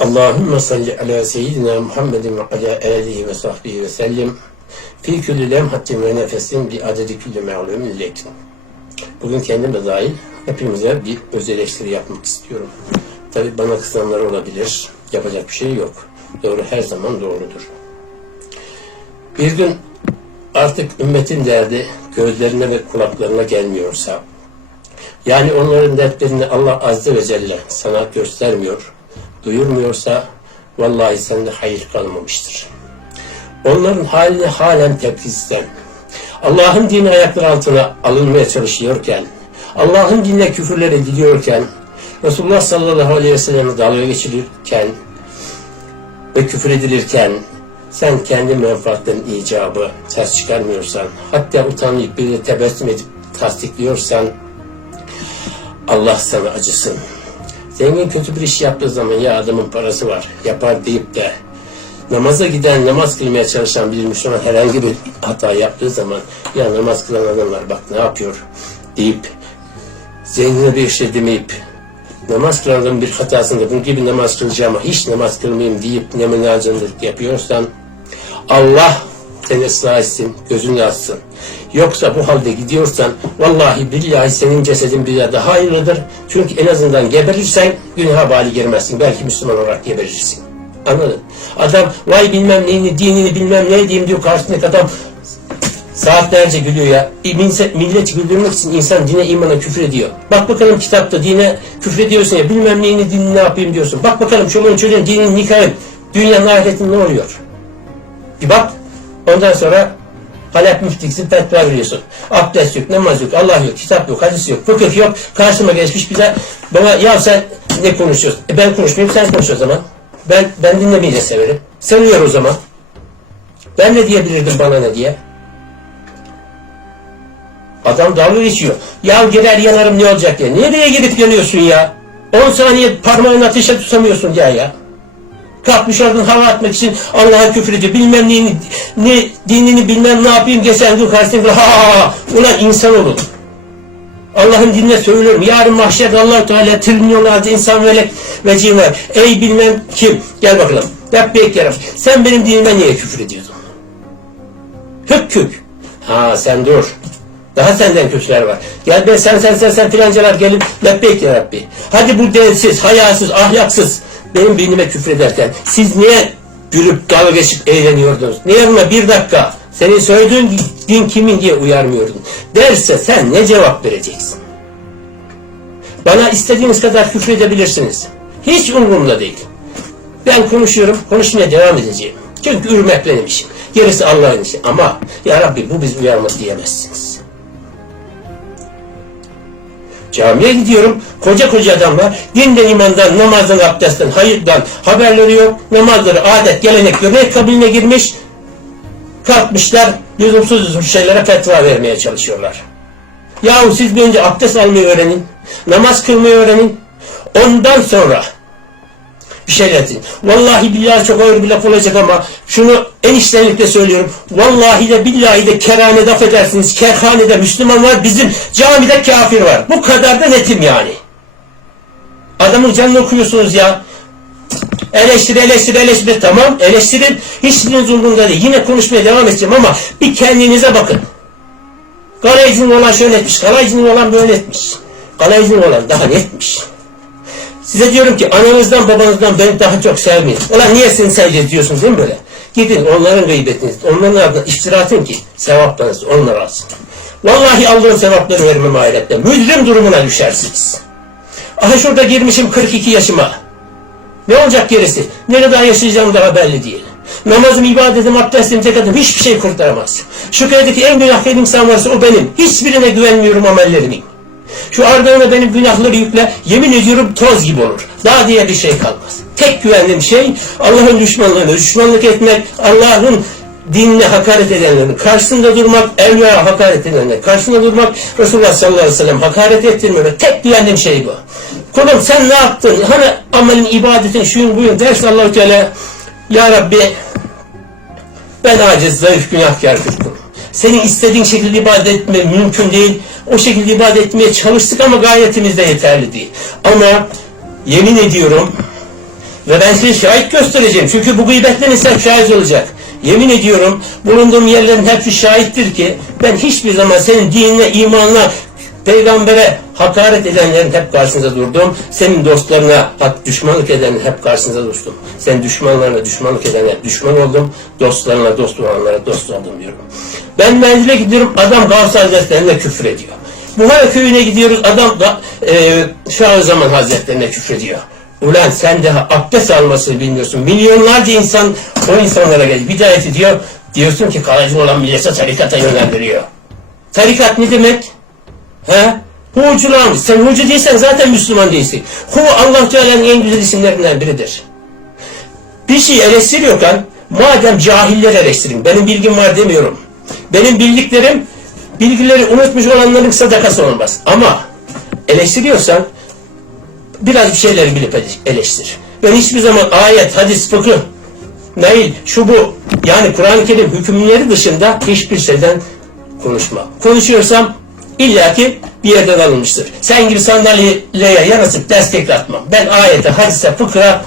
Allahümme salli ala seyyidina Muhammedin ve ala alihi ve sahbihi ve sellim fi külli lemhatin ve nefesin bi adedi külli me'lumin lekin. Bugün kendim de dahil hepimize bir öz eleştiri yapmak istiyorum. Tabi bana kızanlar olabilir. Yapacak bir şey yok. Doğru her zaman doğrudur. Bir gün artık ümmetin derdi gözlerine ve kulaklarına gelmiyorsa, yani onların dertlerini Allah Azze ve Celle sana göstermiyor, duyurmuyorsa, vallahi sende hayır kalmamıştır. Onların halini halen tepkisizden, Allah'ın dini ayaklar altına alınmaya çalışıyorken, Allah'ın dinine küfürler ediliyorken, Resulullah sallallahu aleyhi ve sellem'e dalga geçilirken ve küfür edilirken, sen kendi menfaatlerin icabı ses çıkarmıyorsan, hatta utanıp bir de tebessüm edip tasdikliyorsan, Allah sana acısın. Zengin kötü bir iş yaptığı zaman ya adamın parası var, yapar deyip de namaza giden, namaz kılmaya çalışan bir Müslüman herhangi bir hata yaptığı zaman ya namaz kılan adamlar bak ne yapıyor deyip zengine bir şey demeyip namaz kılan adamın bir hatasında bunun gibi namaz kılacağım ama hiç namaz kılmayayım deyip ne münacınlık yapıyorsan Allah seni ıslah etsin, gözünü açsın. Yoksa bu halde gidiyorsan vallahi billahi senin cesedin bir daha hayırlıdır. Çünkü en azından geberirsen günaha bali girmezsin. Belki Müslüman olarak geberirsin. Anladın? Adam vay bilmem neyini, dinini bilmem ne diyeyim diyor karşısındaki adam saatlerce gülüyor ya. Millet, millet güldürmek için insan dine imana küfür ediyor. Bak bakalım kitapta dine küfür ediyorsun ya bilmem neyini dinini ne yapayım diyorsun. Bak bakalım çoluğun çocuğun dinini nikahın dünyanın ahiretin ne oluyor? Bir bak ondan sonra Halep müftiksi fetva veriyorsun. Abdest yok, namaz yok, Allah yok, kitap yok, hadis yok, fıkıh yok. Karşıma geçmiş bize bana ya sen ne konuşuyorsun? E ben konuşmayayım sen konuş o zaman. Ben, ben dinlemeyi de severim. Sen uyar o zaman. Ben ne diyebilirdim bana ne diye? Adam dalga geçiyor. Ya girer yanarım ne olacak ya. Nereye gidip yanıyorsun ya? 10 saniye parmağını ateşe tutamıyorsun ya ya. Kalkmış oradan hava atmak için Allah'a küfür ediyor. Bilmem neyini, ne dinini bilmem ne yapayım geçen gün karşısında ha ha ha. Ulan insan olun. Allah'ın dinine söylüyorum. Yarın mahşerde allah Teala trilyonlarca insan melek ve cin var. Ey bilmem kim. Gel bakalım. Rabbek yarab. Sen benim dinime niye küfür ediyorsun? Hük kük. Ha sen dur. Daha senden kötüler var. Gel ben sen sen sen sen filancalar gelip lebbeyk ya Rabbi. Hadi bu densiz, hayasız, ahlaksız benim dinime küfür ederken siz niye gülüp dalga geçip eğleniyordunuz? Niye buna bir dakika senin söylediğin din kimin diye uyarmıyordun? Derse sen ne cevap vereceksin? Bana istediğiniz kadar küfür edebilirsiniz. Hiç umurumda değil. Ben konuşuyorum, konuşmaya devam edeceğim. Çünkü ürmek benim işim. Gerisi Allah'ın işi. Ama Ya Rabbi bu biz uyarmaz diyemezsiniz. Camiye gidiyorum. Koca koca adamlar dinden, imandan, namazdan, abdestten, hayırdan haberleri yok. Namazları, adet, gelenek, görenek kabiline girmiş. Kalkmışlar lüzumsuz lüzumsuz şeylere fetva vermeye çalışıyorlar. Yahu siz bir önce abdest almayı öğrenin. Namaz kılmayı öğrenin. Ondan sonra bir edin. Vallahi billahi çok ağır bir laf olacak ama şunu en içtenlikle söylüyorum. Vallahi de billahi de kerhanede affedersiniz. Kerhanede Müslüman var. Bizim camide kafir var. Bu kadar da netim yani. Adamın canını okuyorsunuz ya. Eleştiri, eleştiri, eleştiri. Tamam eleştirin. Hiçbiriniz umurunda değil. Yine konuşmaya devam edeceğim ama bir kendinize bakın. Galaycının olan şöyle etmiş. Galaycının olan böyle etmiş. Galaycının olan daha ne etmiş. Size diyorum ki ananızdan babanızdan beni daha çok sevmeyin. Ulan niye seni seveceğiz diyorsunuz değil mi böyle? Gidin onların gıybetiniz, onların ardına iftira atın ki sevaplarınız onlar alsın. Vallahi Allah'ın sevapları vermem ahirette. Mücrim durumuna düşersiniz. Aha şurada girmişim 42 yaşıma. Ne olacak gerisi? Ne kadar yaşayacağım daha belli değil. Namazım, ibadetim, abdestim, zekatim hiçbir şey kurtaramaz. Şu köydeki en günahkar insan varsa o benim. Hiçbirine güvenmiyorum amellerimin. Şu ardına benim günahları yükle, yemin ediyorum toz gibi olur. Daha diye bir şey kalmaz. Tek güvendiğim şey Allah'ın düşmanlığına düşmanlık etmek, Allah'ın dinine hakaret edenlerin karşısında durmak, evliya hakaret edenlerin karşısında durmak, Resulullah sallallahu aleyhi ve sellem hakaret ettirmemek. Tek güvendiğim şey bu. Kulum sen ne yaptın? Hani amelin, ibadetin, şuyun buyun derse allah Teala, Ya Rabbi ben aciz, zayıf, günahkar bir kulum. Senin istediğin şekilde ibadet etme mümkün değil. O şekilde ibadet etmeye çalıştık ama gayretimiz de yeterli değil. Ama yemin ediyorum Ve ben size şahit göstereceğim. Çünkü bu gıybetlerin hep şahit olacak. Yemin ediyorum bulunduğum yerlerin hepsi şahittir ki ben hiçbir zaman senin dinine, imanına, peygambere hakaret edenlerin hep karşısında durdum. Senin dostlarına hak düşmanlık edenlerin hep karşısında durdum. Sen düşmanlarına düşmanlık edenlere düşman oldum. Dostlarına dost olanlara dost oldum diyorum. Ben menzile gidiyorum adam Gavs Hazretlerine küfür ediyor. Buhara köyüne gidiyoruz adam da e, Şahızaman Hazretlerine küfrediyor. Ulan sen daha abdest almasını bilmiyorsun. Milyonlarca insan o insanlara geliyor. Hidayet ediyor. Diyorsun ki kalıcı olan millete tarikata yönlendiriyor. Tarikat ne demek? He? Hu'cular? Sen hu'cu değilsen zaten Müslüman değilsin. Hu Allah Teala'nın en güzel isimlerinden biridir. Bir şey eleştiriyorken madem cahiller eleştirin. Benim bilgim var demiyorum. Benim bildiklerim bilgileri unutmuş olanların sadakası olmaz. Ama eleştiriyorsan biraz bir şeyleri bilip eleştir. Ben hiçbir zaman ayet, hadis, fıkıh, nail, şu bu yani Kur'an-ı Kerim hükümleri dışında hiçbir şeyden konuşma. Konuşuyorsam illaki bir yerden alınmıştır. Sen gibi sandalyeye yanaşıp ders tekratmam. Ben ayete, hadise, fıkıha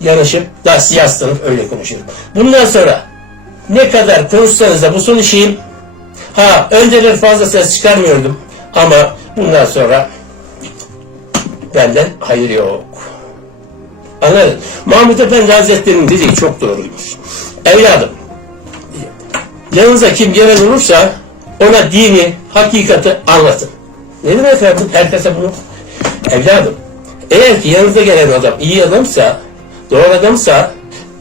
yanaşıp ders yaslanıp öyle konuşuyorum. Bundan sonra ne kadar konuşsanız da bu son işim ha önceleri fazla ses çıkarmıyordum ama bundan sonra benden hayır yok. Anladın? Mahmud Efendi Hazretleri'nin dediği çok doğruymuş. Evladım, yanınıza kim gelen olursa ona dini, hakikati anlatın. Ne demek efendim? Herkese bunu. Evladım, eğer ki yanınıza gelen adam iyi adamsa, doğru adamsa,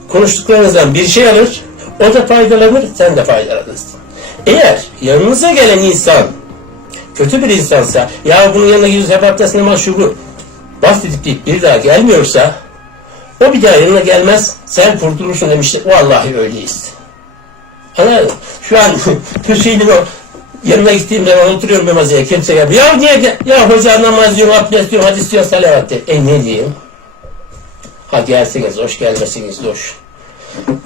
konuştuklarınızdan bir şey alır, o da faydalanır, sen de faydalanırsın. Eğer yanınıza gelen insan kötü bir insansa, ya bunun yanına gidiyoruz hep abdest namaz şu bu, bahsedip deyip bir daha gelmiyorsa, o bir daha yanına gelmez, sen kurtulursun demişti. Vallahi öyleyiz. Anladın? Şu an Hüseyin'in o yanına gittiğim zaman oturuyorum namazıya kimse gelmiyor. Ya niye? Ya hoca namaz diyor, abdest diyor, hadis diyor, salavat diyor. E ne diyeyim? Ha gelseniz hoş, gelmesiniz hoş.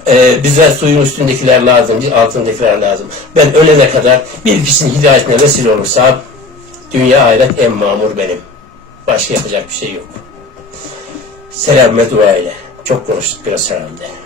Ee, bize suyun üstündekiler lazım, altındakiler lazım. Ben ölene kadar bir kişinin hidayetine vesile olursam dünya ahiret en mamur benim. Başka yapacak bir şey yok. Selam ve dua ile. Çok konuştuk biraz herhalde.